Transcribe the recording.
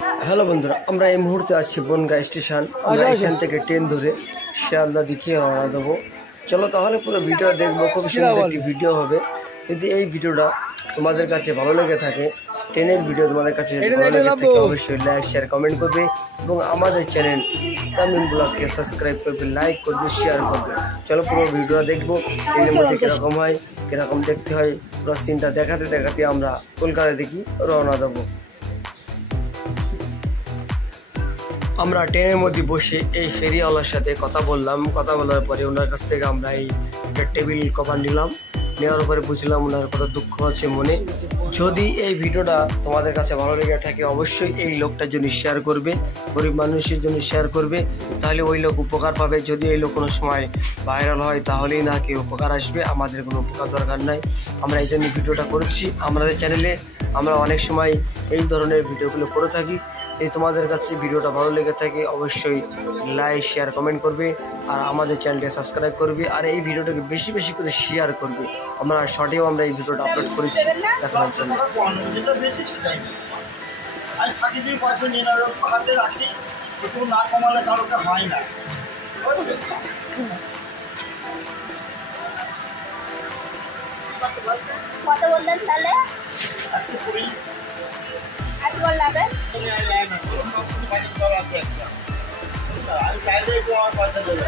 Hello বন্ধুরা, আমরা এই মুহূর্তে আছি বনগাঁ স্টেশন। আমরা এখান থেকে ট্রেন ধরে শিয়ালদা দিকে রওনা দেবো। চলো তাহলে পুরো ভিডিও দেখবো, খুব সুন্দর একটি ভিডিও হবে। যদি এই ভিডিওটা তোমাদের কাছে ভালো লেগে থাকে, ট্রেনের ভিডিও তোমাদের কাছে ভালো লেগে থাকে, অবশ্যই লাইক শেয়ার কমেন্ট করবে এবং আমাদের চ্যানেল তামিম ব্লগকে সাবস্ক্রাইব করবে, লাইক করবে, শেয়ার করবে। চলো পুরো ভিডিওটা দেখবো, ট্রেনের মধ্যে কীরকম হয়, কীরকম দেখতে হয়, পুরো সিনটা দেখাতে দেখাতে আমরা কলকাতা থেকে রওনা দেবো। আমরা ট্রেনের মধ্যে বসে এই ফেরিওয়ালার সাথে কথা বললাম। কথা বলার পরে ওনার কাছ থেকে আমরা এই টেবিল কভার নিলাম। নেওয়ার পরে বুঝলাম ওনার কত দুঃখ আছে মনে। যদি এই ভিডিওটা তোমাদের কাছে ভালো লেগে থাকে, অবশ্যই এই লোকটার জন্য শেয়ার করবে, গরিব মানুষের জন্য শেয়ার করবে, তাহলে ওই লোক উপকার পাবে। যদি এই লোক কোনো সময় ভাইরাল হয় তাহলেই না কেউ উপকার আসবে, আমাদের কোনো উপকার দরকার নাই। আমরা এই জন্য ভিডিওটা করেছি। আমাদের চ্যানেলে আমরা অনেক সময় এই ধরনের ভিডিওগুলো করে থাকি। এই তোমাদের কাছে ভিডিওটা ভালো লেগে থাকে, অবশ্যই লাইক শেয়ার কমেন্ট করবে আর আমাদের চ্যানেলকে সাবস্ক্রাইব করবে আর এই ভিডিওটাকে বেশি বেশি করে শেয়ার করবে। আমরা শর্টেও আমরা এই ভিডিওটা আপলোড করেছি দেখানোর জন্য। কত বললেন তাহলে? আজ বললাম আমি চাইলে একটু আমার পয়সা দেবে।